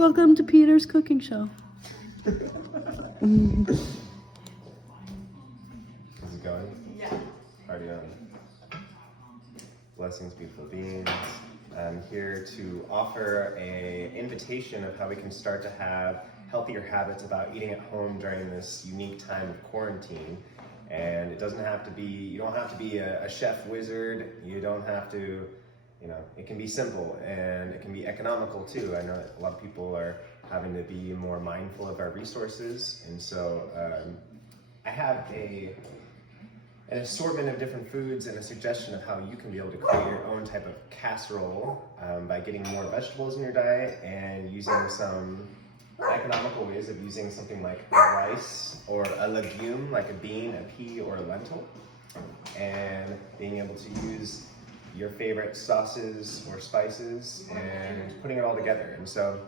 Welcome to Peter's cooking show. How's it going? Yeah. Party on. Blessings, beautiful beings. I'm here to offer an invitation of how we can start to have healthier habits about eating at home during this unique time of quarantine. And it doesn't have to be, you don't have to be a chef wizard. You don't have to, it can be simple and it can be economical too. I know that a lot of people are having to be more mindful of our resources. And so I have an assortment of different foods and a suggestion of how you can be able to create your own type of casserole by getting more vegetables in your diet and using some economical ways of using something like rice or a legume like a bean, a pea, or a lentil, and being able to use your favorite sauces or spices and putting it all together. And so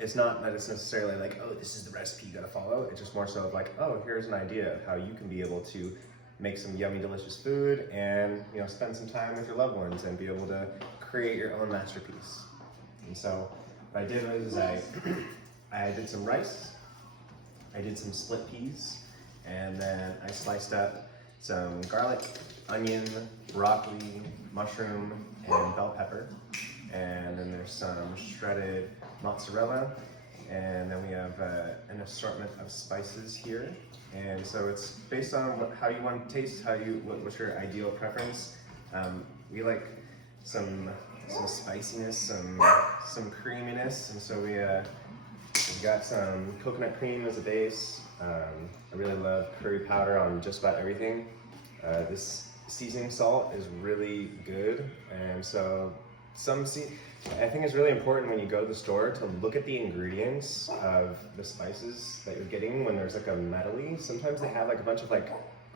it's not that it's necessarily like, oh, this is the recipe you gotta follow. It's just more so of like, oh, here's an idea of how you can be able to make some yummy, delicious food and spend some time with your loved ones and be able to create your own masterpiece. And so what I did was I did some rice, I did some split peas, and then I sliced up some garlic, onion, broccoli, mushroom, and bell pepper. And then there's some shredded mozzarella, and then we have an assortment of spices here. And so it's based on how you want to taste, what's your ideal preference. We like some spiciness, some creaminess, and so we got some coconut cream as a base. I really love curry powder on just about everything. This seasoning salt is really good, and so I think it's really important when you go to the store to look at the ingredients of the spices that you're getting when there's like a medley. Sometimes they have like a bunch of like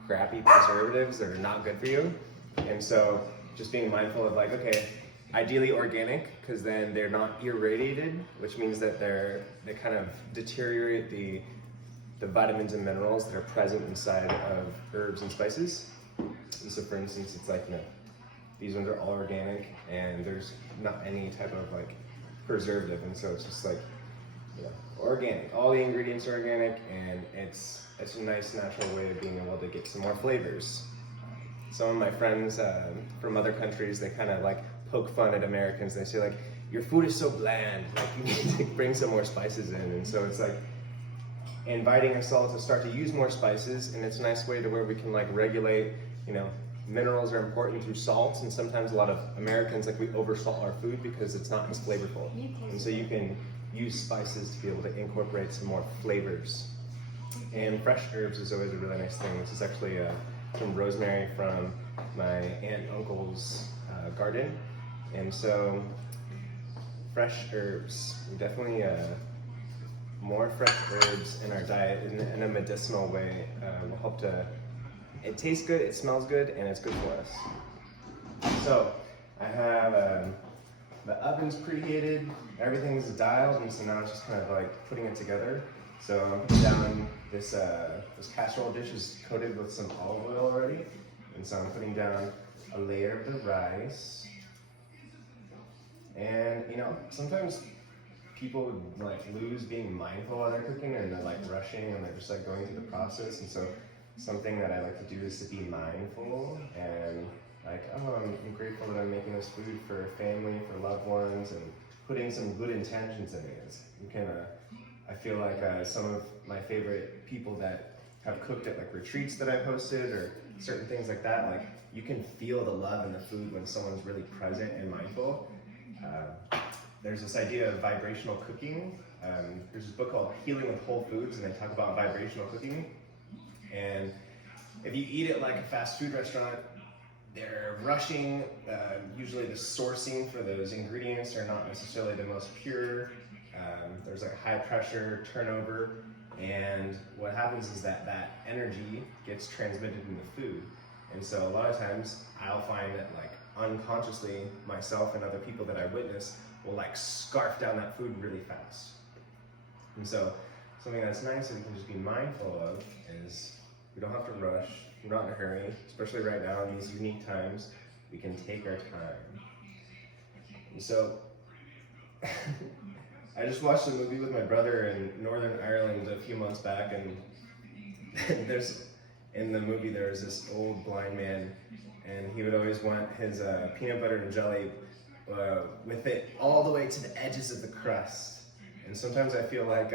crappy preservatives that are not good for you, and so just being mindful of like, okay, ideally organic, because then they're not irradiated, which means that they kind of deteriorate the vitamins and minerals that are present inside of herbs and spices. And so for instance, it's like, these ones are all organic and there's not any type of like preservative, and so it's just like, organic. All the ingredients are organic, and it's a nice natural way of being able to get some more flavors. Some of my friends from other countries, they kind of like poke fun at Americans. They say like, your food is so bland, like you need to bring some more spices in. And so it's like inviting us all to start to use more spices, and it's a nice way to where we can like regulate, minerals are important through salts, and sometimes a lot of Americans, like we oversalt our food because it's not as flavorful. And so you can use spices to be able to incorporate some more flavors. And fresh herbs is always a really nice thing. This is actually some rosemary from my aunt and uncle's garden. And so fresh herbs, definitely more fresh herbs in our diet in a medicinal way will help to, it tastes good, it smells good, and it's good for us. So I have the oven's preheated, everything's dialed, and so now it's just kind of like putting it together. So I'm putting down this casserole dish is coated with some olive oil already, and so I'm putting down a layer of the rice. And sometimes people would like lose being mindful while they're cooking, and they're like rushing and they're just like going through the process. And so something that I like to do is to be mindful and like, oh, I'm grateful that I'm making this food for family, for loved ones, and putting some good intentions in it. I feel like some of my favorite people that have cooked at like retreats that I've hosted or certain things like that, like you can feel the love in the food when someone's really present and mindful. There's this idea of vibrational cooking. There's this book called Healing with Whole Foods, and they talk about vibrational cooking. And if you eat at like a fast food restaurant, they're rushing. Usually the sourcing for those ingredients are not necessarily the most pure. There's like high pressure turnover, and what happens is that energy gets transmitted in the food. And so a lot of times I'll find that like unconsciously myself and other people that I witness will like scarf down that food really fast. And so something that's nice and we can just be mindful of is we don't have to rush, we're not in a hurry, especially right now in these unique times, we can take our time. And so I just watched a movie with my brother in Northern Ireland a few months back, and in the movie there was this old blind man, and he would always want his peanut butter and jelly with it all the way to the edges of the crust. And sometimes I feel like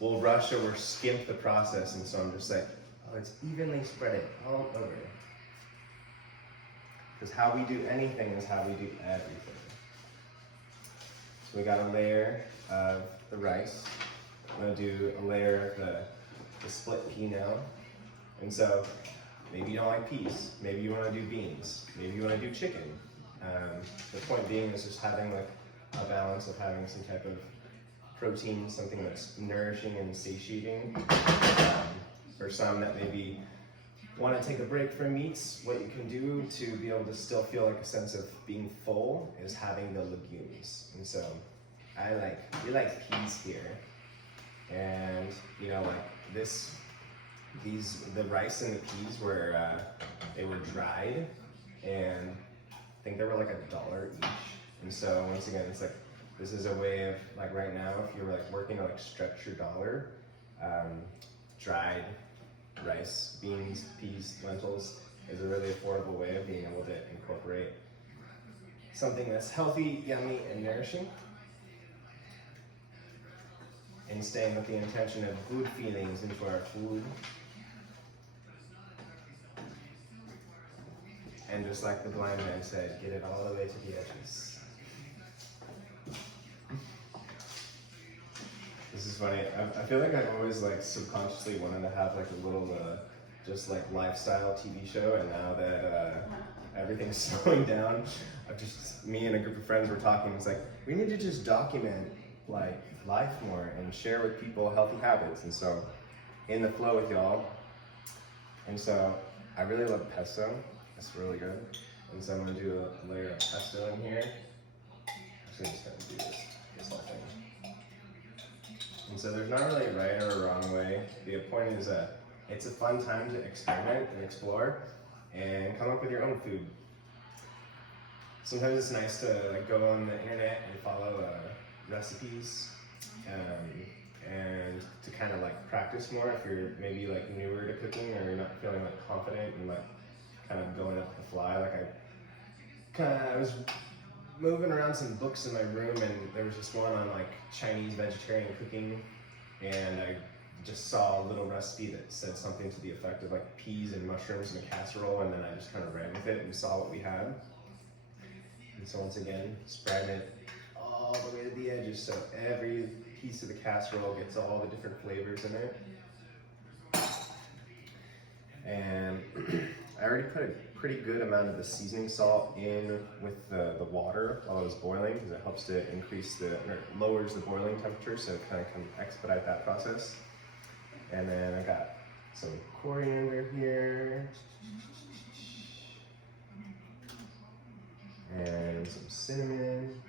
we'll rush or we'll skimp the process, and so I'm just like, oh, let's evenly spread it all over. Because how we do anything is how we do everything. So we got a layer of the rice. I'm gonna do a layer of the split pea now. And so maybe you don't like peas, maybe you wanna do beans, maybe you wanna do chicken. The point being is just having like a balance of having some type of protein, something that's nourishing and satiating. For some that maybe want to take a break from meats, what you can do to be able to still feel like a sense of being full is having the legumes. And so we like peas here. And you know, like the rice and the peas they were dried, and I think they were like $1 each. And so once again, it's like, this is a way of, like right now, if you're like working to like stretch your dollar, dried rice, beans, peas, lentils is a really affordable way of being able to incorporate something that's healthy, yummy, and nourishing, and staying with the intention of good feelings into our food. And just like the blind man said, get it all the way to the edges. This is funny. I feel like I've always like subconsciously wanted to have like a little just like lifestyle TV show, and now that everything's slowing down, me and a group of friends were talking. It's like, we need to just document like life more and share with people healthy habits. And so, in the flow with y'all. And so, I really love pesto. It's really good. And so I'm gonna do a layer of pesto in here. Actually, I'm just gonna do this whole thing. And so there's not really a right or a wrong way. The point is it's a fun time to experiment and explore and come up with your own food. Sometimes it's nice to like go on the internet and follow recipes and to kind of like practice more if you're maybe like newer to cooking or you're not feeling like confident and like kind of going up the fly. Like I was moving around some books in my room, and there was this one on like Chinese vegetarian cooking, and I just saw a little recipe that said something to the effect of like peas and mushrooms in a casserole, and then I just kind of ran with it and saw what we had. And so once again, spread it all the way to the edges so every piece of the casserole gets all the different flavors in it. And I already put a pretty good amount of the seasoning salt in with the water while it was boiling, because it helps to lowers the boiling temperature, so it kind of can expedite that process. And then I got some coriander here, and some cinnamon.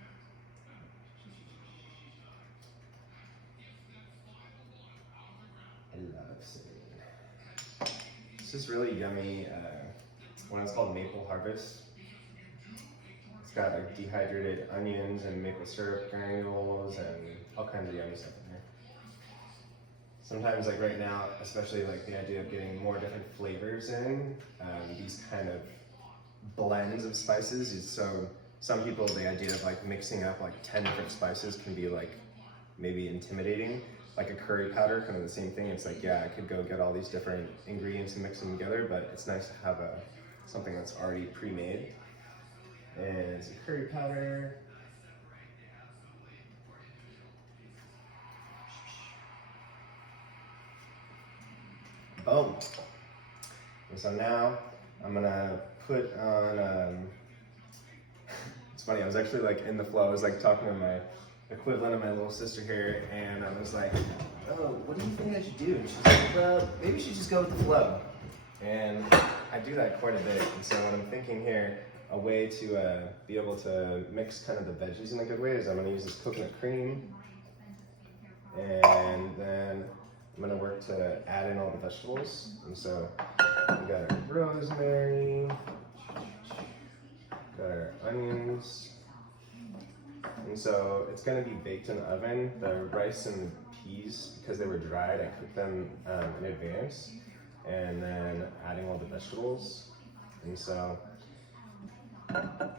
I love cinnamon. This is really yummy. One is called Maple Harvest. It's got like dehydrated onions and maple syrup granules and all kinds of yummy stuff in here. Sometimes, like right now, especially like the idea of getting more different flavors in, these kind of blends of spices is so, some people, the idea of like mixing up like 10 different spices can be like maybe intimidating. Like a curry powder, kind of the same thing. It's like, yeah, I could go get all these different ingredients and mix them together, but it's nice to have something that's already pre-made. And some curry powder. Boom. And so now I'm gonna put on, it's funny, I was actually like in the flow, I was like talking to my equivalent of my little sister here, and I was like, oh, what do you think I should do? And she's like, well, maybe you should just go with the flow. And I do that quite a bit. And so what I'm thinking here, a way to be able to mix kind of the veggies in a good way is I'm gonna use this coconut cream. And then I'm gonna work to add in all the vegetables. And so we got our rosemary, got our onions, And so it's going to be baked in the oven. The rice and the peas, because they were dried, I cooked them in advance, and then adding all the vegetables. And so kind of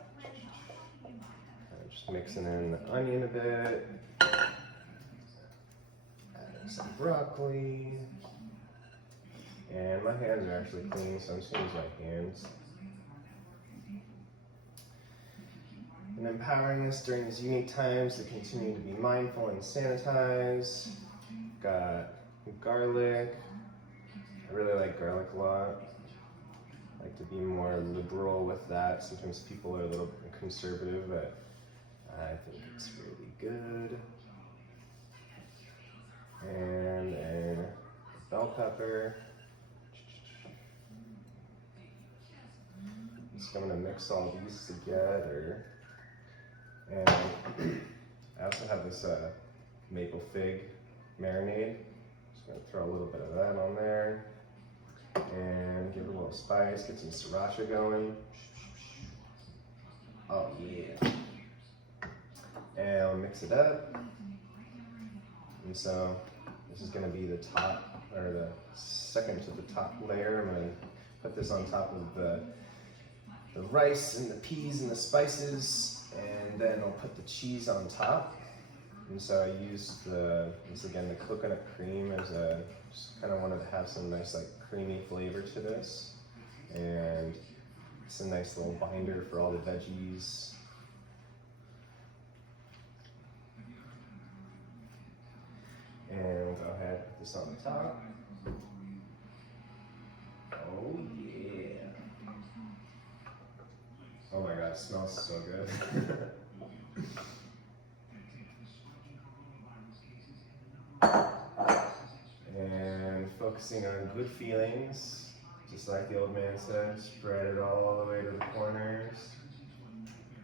just mixing in the onion a bit, adding some broccoli, and my hands are actually clean, so I'm just going to use my hands. And empowering us during these unique times to continue to be mindful and sanitize. Got garlic. I really like garlic a lot. I like to be more liberal with that. Sometimes people are a little conservative, but I think it's really good. And a bell pepper. So I'm gonna mix all these together. And I also have this maple fig marinade. Just gonna throw a little bit of that on there. And give it a little spice, get some sriracha going. Oh yeah. And I'll mix it up. And so this is gonna be the top, or the second to the top layer. I'm gonna put this on top of the rice and the peas and the spices, and then I'll put the cheese on top. And so I used this again, the coconut cream as just kind of wanted to have some nice like creamy flavor to this. And it's a nice little binder for all the veggies. And we'll go ahead and put this on the top. Oh yeah. Oh my god, it smells so good. And focusing on good feelings, just like the old man said, spread it all the way to the corners.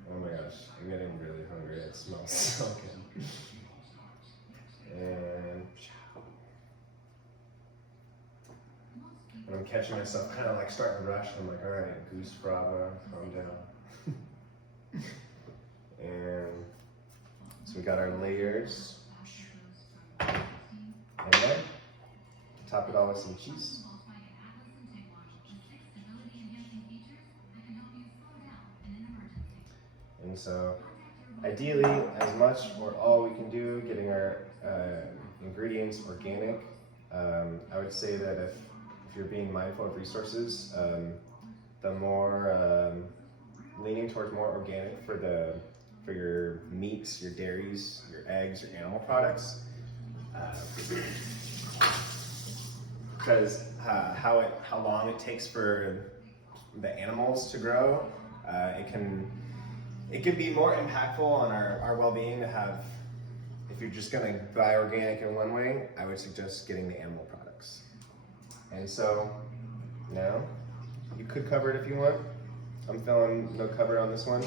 Oh my gosh, I'm getting really hungry. It smells so good. And I'm catching myself kind of like starting to rush. I'm like, all right, goose fraba, calm down. And so we got our layers. And then top it all with some cheese. And so ideally, as much or all we can do, getting our ingredients organic. I would say that if you're being mindful of resources, the more leaning towards more organic for your meats, your dairies, your eggs, your animal products. Because how long it takes for the animals to grow, it can be more impactful on our well-being to have. If you're just gonna buy organic in one way, I would suggest getting the animal products. And so now you could cover it if you want. I'm feeling no cover on this one.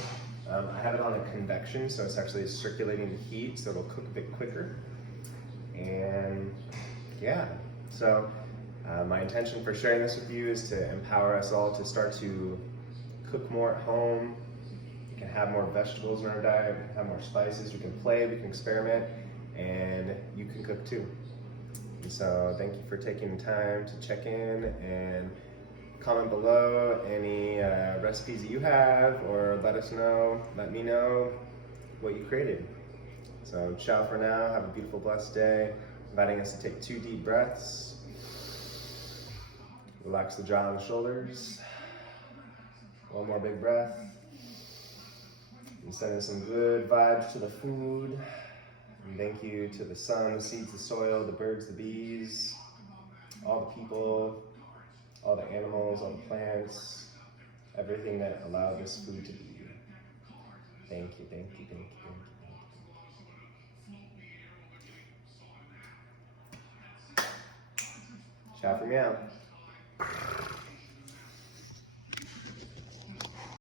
I have it on a convection, so it's actually circulating the heat, so it'll cook a bit quicker. And yeah, so my intention for sharing this with you is to empower us all to start to cook more at home. We can have more vegetables in our diet, we can have more spices, we can play, we can experiment, and you can cook too. And so thank you for taking the time to check in, and comment below any recipes that you have, or let me know what you created. So ciao for now, have a beautiful, blessed day. Inviting us to take 2 deep breaths. Relax the jaw and the shoulders. One more big breath. And sending some good vibes to the food. And thank you to the sun, the seeds, the soil, the birds, the bees, all the people, all the animals, all the plants, everything that allowed this food to be. Thank you, thank you, thank you, thank you. Ciao for meow.